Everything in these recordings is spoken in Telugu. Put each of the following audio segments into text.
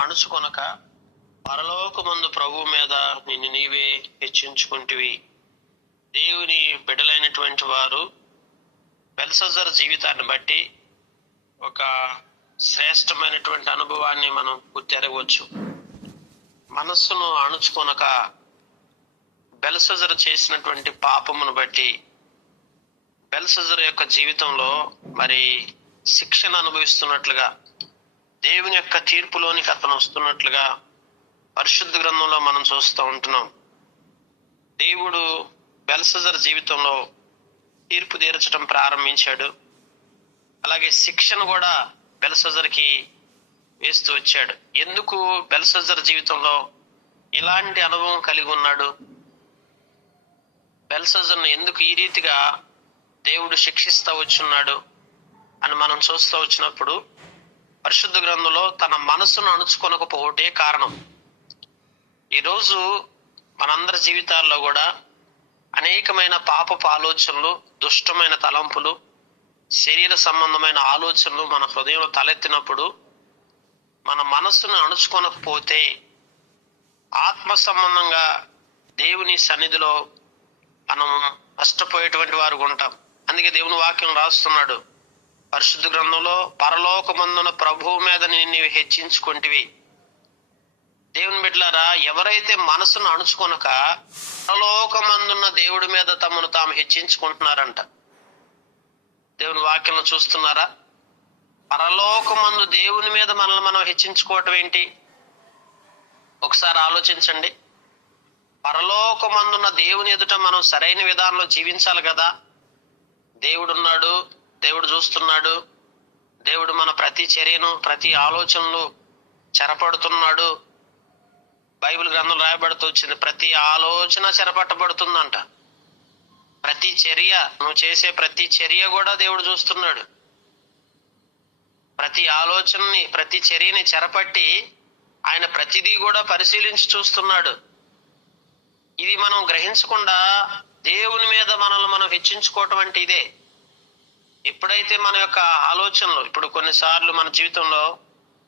అణుచుకొనక పరలోకమందు ప్రభువు మీద నిన్ను నీవే హెచ్చించుకుంటివి. దేవుని బిడ్డలైనటువంటి వారు బెల్షస్సరు జీవితాన్ని బట్టి ఒక శ్రేష్టమైనటువంటి అనుభవాన్ని మనం గుర్తెరగవచ్చు. మనస్సును అణుచుకొనక బెల్షస్సరు చేసినటువంటి పాపమును బట్టి బెల్షస్సరు యొక్క జీవితంలో మరి శిక్షను అనుభవిస్తున్నట్లుగా, దేవుని యొక్క తీర్పులోనికి అతను వస్తున్నట్లుగా పరిశుద్ధ గ్రంథంలో మనం చూస్తూ ఉంటున్నాం. దేవుడు బెల్షస్సరు జీవితంలో తీర్పు తీర్చడం ప్రారంభించాడు. అలాగే శిక్షను కూడా బెల్షస్సరుకి వేస్తూ వచ్చాడు. ఎందుకు బెల్షస్సరు జీవితంలో ఇలాంటి అనుభవం కలిగి ఉన్నాడు? బెల్షస్సరును ఎందుకు ఈ రీతిగా దేవుడు శిక్షిస్తూ వచ్చున్నాడు అని మనం చూస్తూ వచ్చినప్పుడు పరిశుద్ధ గ్రంథంలో తన మనసును అణుచుకొనకపోవటే కారణం. ఈరోజు మనందరి జీవితాల్లో కూడా అనేకమైన పాపపు ఆలోచనలు, దుష్టమైన తలంపులు, శరీర సంబంధమైన ఆలోచనలు మన హృదయంలో తలెత్తినప్పుడు మన మనస్సును అణుచుకొనకపోతే ఆత్మ సంబంధంగా దేవుని సన్నిధిలో మనం నష్టపోయేటువంటి వారు ఉంటాం. అందుకే దేవుని వాక్యం రాస్తున్నాడు పరిశుద్ధ గ్రంథంలో, పరలోకమందున ప్రభువు మీద నిన్ను హెచ్చించుకుంటివి. దేవుని బిడ్డలారా, ఎవరైతే మనసును అణుచుకొనక పరలోకమందున్న దేవుడి మీద తమను తాము హెచ్చించుకుంటున్నారంట. దేవుని వాక్యం చూస్తున్నారా? పరలోకమందు దేవుని మీద మనల్ని మనం హెచ్చించుకోవటం ఏంటి? ఒకసారి ఆలోచించండి. పరలోకమందున్న దేవుని ఎదుట మనం సరైన విధానంలో జీవించాలి కదా. దేవుడున్నాడు, దేవుడు చూస్తున్నాడు, దేవుడు మన ప్రతి చర్యను, ప్రతి ఆలోచనలు చెరపడుతున్నాడు. బైబిల్ గ్రంథం రాయబడుతూ వచ్చింది, ప్రతి ఆలోచన చెరపట్టబడుతుందంట. ప్రతి చర్య, నువ్వు చేసే ప్రతి చర్య కూడా దేవుడు చూస్తున్నాడు. ప్రతి ఆలోచనని, ప్రతి చర్యని చెరపట్టి ఆయన ప్రతిదీ కూడా పరిశీలించి చూస్తున్నాడు. ఇది మనం గ్రహించకుండా దేవుని మీద మనల్ని మనం హెచ్చించుకోవటం అంటే ఇదే. ఎప్పుడైతే మన యొక్క ఆలోచనలు, ఇప్పుడు కొన్నిసార్లు మన జీవితంలో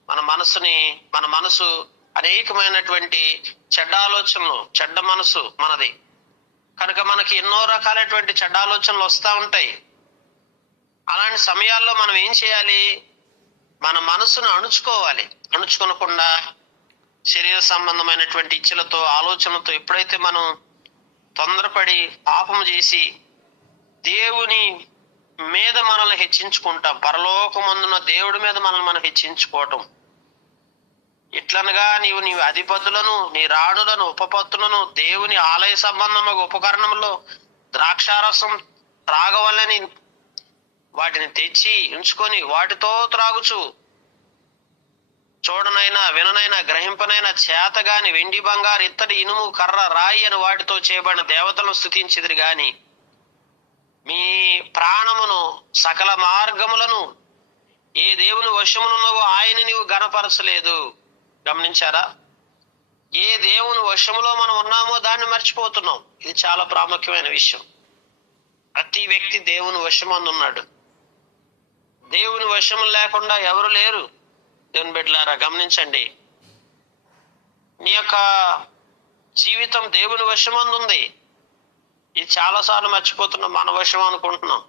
మన మనసు అనేకమైనటువంటి చెడ్డ ఆలోచనలు, చెడ్డ మనసు మనది కనుక మనకి ఎన్నో రకాలైనటువంటి చెడ్డ ఆలోచనలు వస్తూ ఉంటాయి. అలాంటి సమయాల్లో మనం ఏం చేయాలి? మన మనసును అణుచుకోవాలి. అణుచుకోనకుండా శరీర సంబంధమైనటువంటి ఇచ్చలతో, ఆలోచనలతో ఎప్పుడైతే మనం తొందరపడి పాపము చేసి దేవుని మీద మనల్ని హెచ్చించుకుంటాం, పరలోకమందున్న దేవుడి మీద మనల్ని మనం హెచ్చించుకోవటం. ఇట్లనగా నీవు నీ అధిపతులను, నీ రాణులను, ఉపపత్తులను దేవుని ఆలయ సంబంధమైన ఉపకరణంలో ద్రాక్షారసం త్రాగవలని వాటిని తెచ్చి ఉంచుకొని వాటితో త్రాగుచు చూడనైనా, విననైనా, గ్రహింపనైనా చేతగాని వెండి, బంగారు, ఇత్తడి, ఇనుము, కర్ర, రాయి అని వాటితో చేయబడిన దేవతలను స్తుతించిదిరి గాని మీ ప్రాణమును, సకల మార్గములను ఏ దేవుని వశమునున్నవో ఆయన నీవు గణపరచలేదు. గమనించారా? ఏ దేవుని వశములో మనం ఉన్నామో దాన్ని మర్చిపోతున్నాం. ఇది చాలా ప్రాముఖ్యమైన విషయం. ప్రతి వ్యక్తి దేవుని వశమందు ఉన్నాడు. దేవుని వశము లేకుండా ఎవరు లేరు. దేవుని బిడ్డలారా, గమనించండి. నీ యొక్క జీవితం దేవుని వశమందు ఉంది. ఇది చాలాసార్లు మర్చిపోతున్నాం. మన వశం అనుకుంటున్నాం,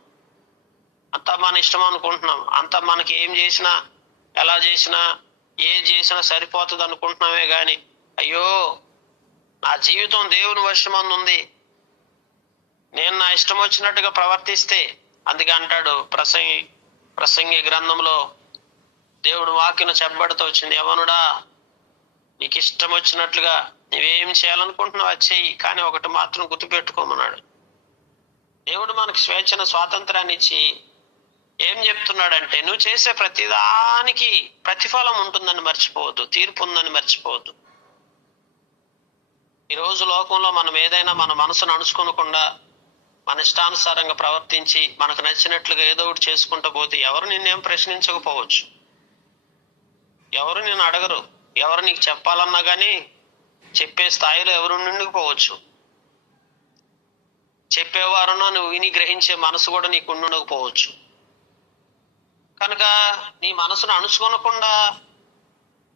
అంతా మన ఇష్టం అనుకుంటున్నాం, అంతా మనకి ఏం చేసినా, ఎలా చేసినా, ఏది చేసినా సరిపోతుంది అనుకుంటున్నామే కానీ అయ్యో నా జీవితం దేవుని వశమందు ఉంది, నేను నా ఇష్టం వచ్చినట్టుగా ప్రవర్తిస్తే, అందుకే అంటాడు ప్రసంగి గ్రంథంలో దేవుడు వాక్యం చెప్పబడుతూ వచ్చింది, యవనుడా నీకు ఇష్టం వచ్చినట్లుగా నువ్వేం చేయాలనుకుంటున్నావు అది చెయ్యి, కానీ ఒకటి మాత్రం గుర్తుపెట్టుకోమన్నాడు. దేవుడు మనకు స్వేచ్ఛను, స్వాతంత్రాన్ని ఇచ్చి ఏం చెప్తున్నాడంటే, నువ్వు చేసే ప్రతిదానికి ప్రతిఫలం ఉంటుందని మర్చిపోవద్దు, తీర్పు ఉందని మర్చిపోవద్దు. ఈరోజు లోకంలో మనం ఏదైనా మన మనసును అణుచుకోనకుండా మన ఇష్టానుసారంగా ప్రవర్తించి మనకు నచ్చినట్లుగా ఏదో ఒకటి చేసుకుంటూ పోతే ఎవరు నిన్నేం ప్రశ్నించకపోవచ్చు, ఎవరు నిన్ను అడగరు, ఎవరు నీకు చెప్పాలన్నా కానీ చెప్పే స్థాయిలో ఎవరు నిండుకుపోవచ్చు. చెప్పేవారునో నువ్వు విని గ్రహించే మనసు కూడా నీకు ఉండకపోవచ్చు. కనుక నీ మనసును అణుచుకోనకుండా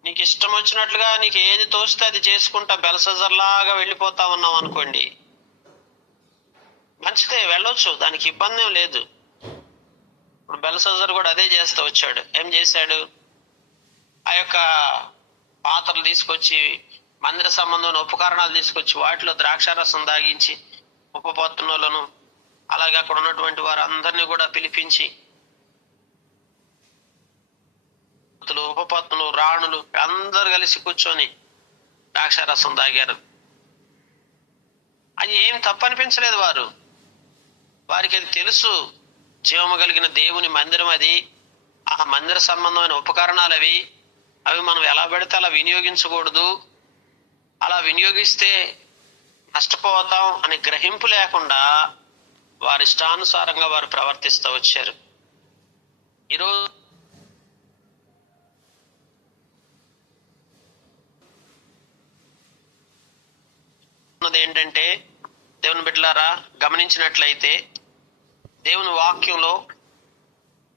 నీకు ఇష్టం వచ్చినట్లుగా నీకు ఏది తోస్తే అది చేసుకుంటా బెల్షజర్ లాగా వెళ్ళిపోతా ఉన్నావు అనుకోండి, మంచిదే, వెళ్ళొచ్చు, దానికి ఇబ్బంది ఏం లేదు. ఇప్పుడు బెల్షజర్ కూడా అదే చేస్తూ వచ్చాడు. ఏం చేశాడు? ఆ యొక్క పాత్రలు తీసుకొచ్చి, మందిర సంబంధమైన ఉపకరణాలు తీసుకొచ్చి వాటిలో ద్రాక్షారసం దాగించి ఉపపత్నులను అలాగే అక్కడ ఉన్నటువంటి వారందరినీ కూడా పిలిపించి, ఉపపత్నులు, రాణులు అందరు కలిసి కూర్చొని ద్రాక్షారసం తాగారు. అది ఏం తప్పనిపించలేదు వారికి అది తెలుసు. జీవము కలిగిన దేవుని మందిరం అది, ఆ మందిర సంబంధమైన ఉపకరణాలు అవి మనం ఎలా పెడితే అలా వినియోగించకూడదు, అలా వినియోగిస్తే నష్టపోతాం అని గ్రహింపు లేకుండా వారి ఇష్టానుసారంగా వారు ప్రవర్తిస్తూ వచ్చారు. ఈరోజు ఏంటంటే, దేవుని బిడ్డలారా గమనించినట్లయితే దేవుని వాక్యంలో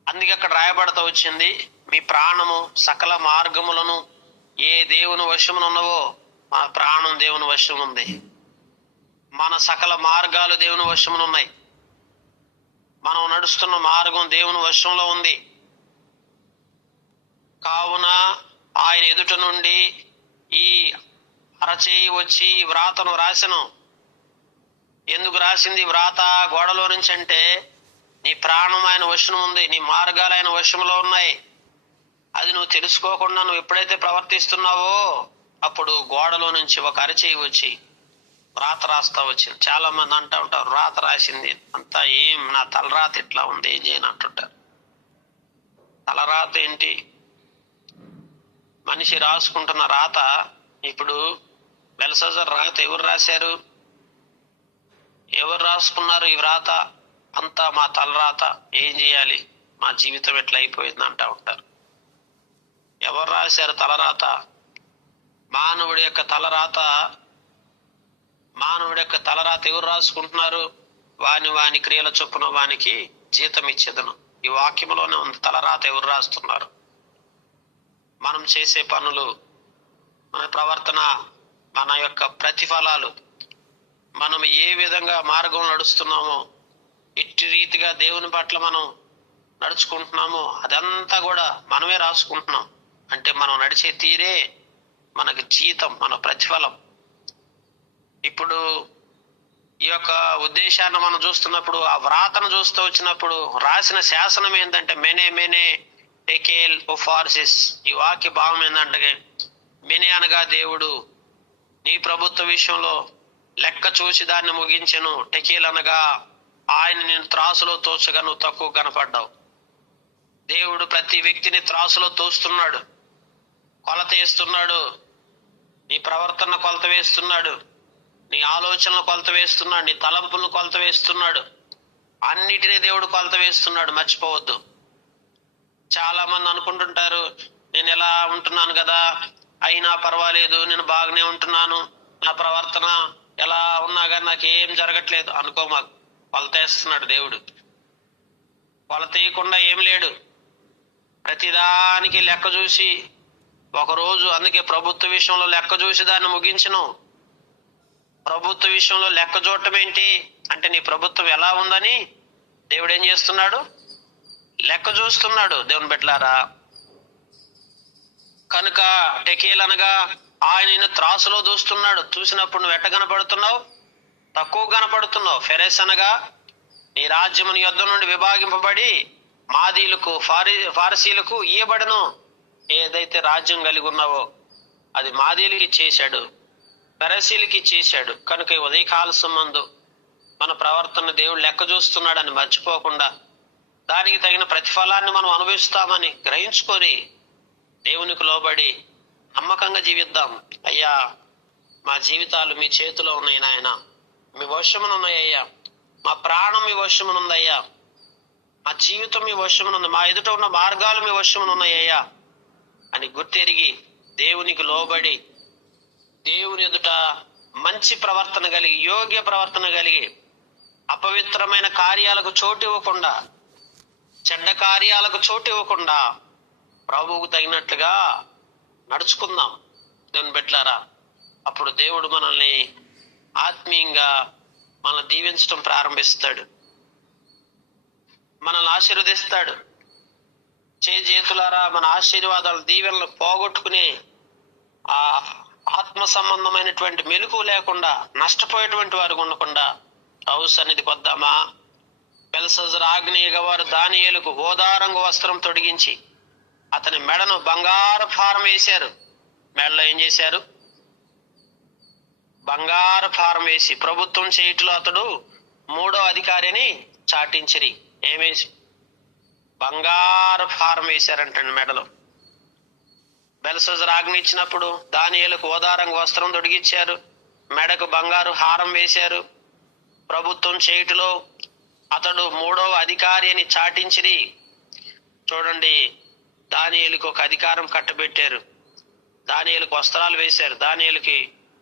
అందుకే అక్కడ రాయబడతా వచ్చింది, మీ ప్రాణము సకల మార్గములను ఏ దేవుని వశమున ఉన్నవో, మన ప్రాణం దేవుని వశం ఉంది, మన సకల మార్గాలు దేవుని వశమున ఉన్నాయి, మనం నడుస్తున్న మార్గం దేవుని వశంలో ఉంది. కావున ఆయన ఎదుట నుండి ఈ అరచేయి వచ్చి వ్రాతను రాసెను. ఎందుకు రాసింది వ్రాత గోడలో నుంచి అంటే, నీ ప్రాణం ఆయన వశం ఉంది, నీ మార్గాలు ఆయన వశంలో ఉన్నాయి. అది నువ్వు తెలుసుకోకుండా నువ్వు ఎప్పుడైతే ప్రవర్తిస్తున్నావో అప్పుడు గోడలో నుంచి ఒక అరచేయి వచ్చి వ్రాత రాస్తా వచ్చింది. చాలా మంది అంటూ ఉంటారు, వ్రాత రాసింది అంతా ఏం, నా తలరాత ఇట్లా ఉంది, ఏం చేయని అంటుంటారు. తలరాత ఏంటి? మనిషి రాసుకుంటున్న రాత. ఇప్పుడు బెల్షజర్ రాత ఎవరు రాశారు? ఎవరు రాసుకున్నారు ఈ వ్రాత? అంతా మా తలరాత, ఏం చేయాలి, మా జీవితం ఎట్లా అయిపోయింది అంటా ఉంటారు. ఎవరు రాశారు తలరాత? మానవుడి యొక్క తలరాత. మానవుడి యొక్క తలరాత ఎవరు రాసుకుంటున్నారు? వాని క్రియల చొప్పున వానికి జీతం ఇచ్చేదను. ఈ వాక్యంలోనే ఉంది. తలరాత ఎవరు రాస్తున్నారు? మనం చేసే పనులు, మన ప్రవర్తన, మన యొక్క ప్రతిఫలాలు, మనం ఏ విధంగా మార్గం నడుస్తున్నామో, ఎట్టి రీతిగా దేవుని పట్ల మనం నడుచుకుంటున్నామో అదంతా కూడా మనమే రాసుకుంటున్నాం. అంటే మనం నడిచే తీరే మనకు జీతం, మన ప్రతిఫలం. ఇప్పుడు ఈ యొక్క ఉద్దేశాన్ని మనం చూస్తున్నప్పుడు, ఆ వ్రాతను చూస్తూ వచ్చినప్పుడు రాసిన శాసనం ఏంటంటే, మెనే టెకేల్ ఉఫార్సిస్. ఈ వాక్య భావం ఏంటంటే, మెనే అనగా దేవుడు నీ ప్రభుత్వ విషయంలో లెక్క చూసి దాన్ని ముగించెను. టెకేల్ అనగా ఆయన నేను త్రాసులో తోచగా నువ్వు తక్కువ కనపడ్డావు. దేవుడు ప్రతి వ్యక్తిని త్రాసులో తోస్తున్నాడు, కొలత వేస్తున్నాడు. నీ ప్రవర్తన కొలత వేస్తున్నాడు, నీ ఆలోచనలు కొలత వేస్తున్నాడు, నీ తలంపులను కొలత వేస్తున్నాడు. అన్నిటినీ దేవుడు కొలత వేస్తున్నాడు, మర్చిపోవద్దు. చాలా మంది అనుకుంటుంటారు, నేను ఎలా ఉంటున్నాను కదా, అయినా పర్వాలేదు, నేను బాగానే ఉంటున్నాను, నా ప్రవర్తన ఎలా ఉన్నా కానీ నాకేం జరగట్లేదు అనుకో. మాకు కొలత వేస్తున్నాడు దేవుడు. కొలత వేయకుండా ఏం లేడు. ప్రతిదానికి లెక్క చూసి ఒకరోజు, అందుకే ప్రభుత్వ విషయంలో లెక్క చూసి దాన్ని ముగించను. ప్రభుత్వ విషయంలో లెక్క చూడటం ఏంటి అంటే, నీ ప్రభుత్వం ఎలా ఉందని దేవుడు ఏం చేస్తున్నాడు? లెక్క చూస్తున్నాడు. దేవుని బిడ్డలారా, కనుక టెకేల్ అనగా ఆయన నిన్ను త్రాసులో చూస్తున్నాడు. చూసినప్పుడు నువ్వు ఎట్ట కనపడుతున్నావు? తక్కువ కనపడుతున్నావు. ఫెరెస్ అనగా నీ రాజ్యము నీ యొద్ద నుండి విభాగింపబడి మాదీలకు ఫారసీలకు ఇయ్యబడను. ఏదైతే రాజ్యం కలిగి ఉన్నావో అది మాదీలకి ఇచ్చేశాడు, ఫెరసీలకి ఇచ్చేశాడు. కనుక ఉదయకాల సంబంధం మన ప్రవర్తన దేవుడు లెక్క చూస్తున్నాడని మర్చిపోకుండా దానికి తగిన ప్రతిఫలాన్ని మనం అనుభవిస్తామని గ్రహించుకొని దేవునికి లోబడి నమ్మకంగా జీవిద్దాం. అయ్యా, మా జీవితాలు మీ చేతిలో ఉన్నాయి నాయన, మీ వశమునున్నాయ్యా, మా ప్రాణం మీ వశమునుందయ్యా, మా జీవితం మీ వశమునుంది, మా ఎదుట ఉన్న మార్గాలు మీ వశమునున్నాయ్యా అని గుర్తెరిగి దేవునికి లోబడి దేవుని ఎదుట మంచి ప్రవర్తన కలిగి, యోగ్య ప్రవర్తన కలిగి, అపవిత్రమైన కార్యాలకు చోటు ఇవ్వకుండా, చెడ్డ కార్యాలకు చోటు ఇవ్వకుండా ప్రభువుకు తగినట్లుగా నడుచుకుందాం దేవుని బిడ్డలారా. అప్పుడు దేవుడు మనల్ని ఆత్మీయంగా మనల్ని దీవించడం ప్రారంభిస్తాడు, మనల్ని ఆశీర్వదిస్తాడు. చేతులారా మన ఆశీర్వాదాలు దీవెనలు పోగొట్టుకుని ఆ ఆత్మ సంబంధమైనటువంటి మెలకు లేకుండా నష్టపోయేటువంటి వారు ఉండకుండా ప్రభు సన్నిధికి వద్దామా? బెల్షస్సరు ఆజ్ఞగా వారు దానియేలుకు ఓదారంగు వస్త్రం తొడిగించి అతని మెడను బంగారు ఫారం వేశారు. మెడలో ఏం చేశారు? బంగారు ఫారం వేసి ప్రభుత్వం చేయుటలో అతడు 3వ అధికారి అని చాటించిరి. ఏమేసి? బంగారు ఫారం వేశారంటండి మెడలో. బెల్షస్సరు ఆజ్ఞ ఇచ్చినప్పుడు దానియేలుకు ఓదారంగు వస్త్రం తొడిగించారు, మెడకు బంగారు హారం వేశారు. ప్రభుత్వం చేయుటలో అతడు 3వ అధికారి అని చాటించిరి. చూడండి, దానియేలుకు ఒక అధికారం కట్టబెట్టారు, దానియేలుకు వస్త్రాలు వేశారు, దానియేలుకి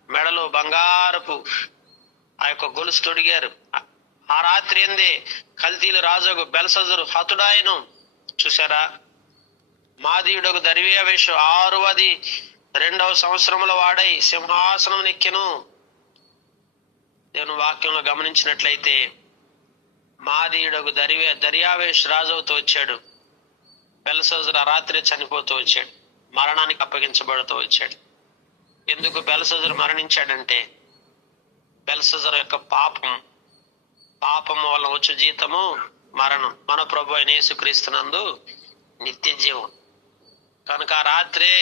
మెడలో బంగారపు ఆ యొక్క గొలుసు తొడిగారు. ఆ రాత్రి ఎందే కల్దీల రాజుకు బెల్షస్సరు హతుడాయను. చూసారా? మాదీయుడకు దర్యావేషు 6వ సంవత్సరముల వాడై సింహాసనం నెక్కెను. దేవుని వాక్యంలో గమనించినట్లయితే మాదీయుడకు దర్యావేషు రాజుతో వచ్చాడు. బెల్షస్సరు ఆ రాత్రి చనిపోతూ వచ్చాడు, మరణానికి అప్పగించబడుతూ వచ్చాడు. ఎందుకు బెల్షస్సరు మరణించాడంటే బెల్షస్సరు యొక్క పాపం వల్ల వచ్చు జీతము మరణం, మన ప్రభు అయిన యేసుక్రీస్తునందు నిత్య జీవం. కనుక ఆ రాత్రే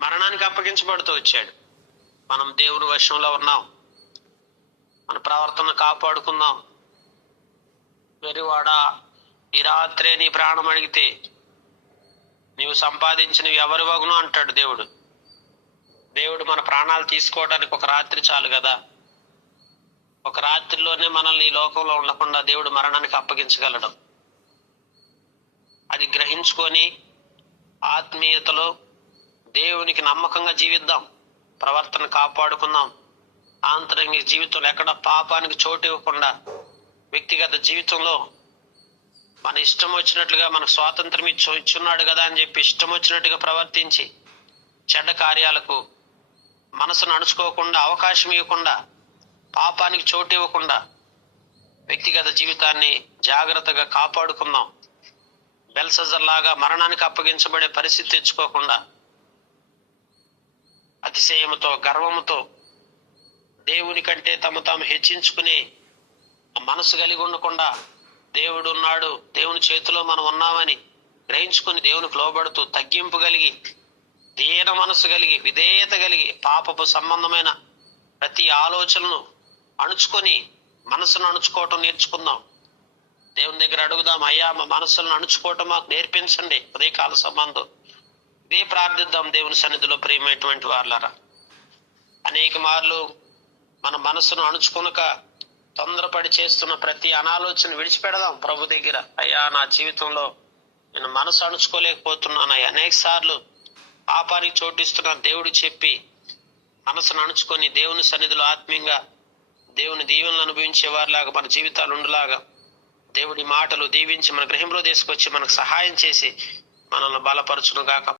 మరణానికి అప్పగించబడుతూ వచ్చాడు. మనం దేవుని వశంలో ఉన్నాం, మన ప్రవర్తన కాపాడుకుందాం. వెరివాడా, ఈ రాత్రే నీ ప్రాణం అడిగితే నీవు సంపాదించినవి ఎవరి వగును అంటాడు దేవుడు. దేవుడు మన ప్రాణాలు తీసుకోవడానికి ఒక రాత్రి చాలు కదా. ఒక రాత్రిలోనే మనల్ని ఈ లోకంలో ఉండకుండా దేవుడు మరణానికి అప్పగించగలడు. అది గ్రహించుకొని ఆత్మీయతలో దేవునికి నమ్మకంగా జీవిద్దాం, ప్రవర్తన కాపాడుకుందాం. ఆంతరంగిక జీవితంలో ఎక్కడ పాపానికి చోటు ఇవ్వకుండా, వ్యక్తిగత జీవితంలో మన ఇష్టం వచ్చినట్లుగా మనకు స్వాతంత్రం ఇచ్చున్నాడు కదా అని చెప్పి ఇష్టం వచ్చినట్టుగా ప్రవర్తించి చెడ్డ కార్యాలకు మనసును అణుచుకోకుండా, అవకాశం ఇవ్వకుండా, పాపానికి చోటు ఇవ్వకుండా వ్యక్తిగత జీవితాన్ని జాగ్రత్తగా కాపాడుకుందాం. బెల్షస్సరు లాగా మరణానికి అప్పగించబడే పరిస్థితి తెచ్చుకోకుండా అతిశయముతో, గర్వముతో దేవుని కంటే తాము హెచ్చించుకునే మనసు కలిగి ఉండకుండా, దేవుడు ఉన్నాడు, దేవుని చేతిలో మనం ఉన్నామని గ్రహించుకుని దేవునికి లోబడుతూ తగ్గింపు కలిగి, దీన మనసు కలిగి, విధేయత కలిగి, పాపపు సంబంధమైన ప్రతి ఆలోచనను అణుచుకొని మనసును అణుచుకోవటం నేర్చుకుందాం. దేవుని దగ్గర అడుగుదాం, అయ్యా మా మనసులను అణుచుకోవటం మాకు నేర్పించండి. ఉదయకాల సంబంధం ఇదే ప్రార్థిద్దాం దేవుని సన్నిధిలో. ప్రియమైనటువంటి వారులారా, అనేక మార్లు మన మనసును అణుచుకొనక తొందరపడి చేస్తున్న ప్రతి అనాలోచన విడిచిపెడదాం ప్రభు దగ్గర. అయ్యా నా జీవితంలో నేను మనసు అణుచుకోలేకపోతున్నాను, అనేక సార్లు పాపానికి చోటిస్తున్నా దేవుడు చెప్పి మనసును అణుచుకొని దేవుని సన్నిధిలో ఆత్మీయంగా దేవుని దీవెనలు అనుభవించే వారిలాగా మన జీవితాలు ఉండలాగా దేవుడి మాటలు దీవించి మన గ్రహంలో తీసుకొచ్చి మనకు సహాయం చేసి మనల్ని బలపరచును గాక.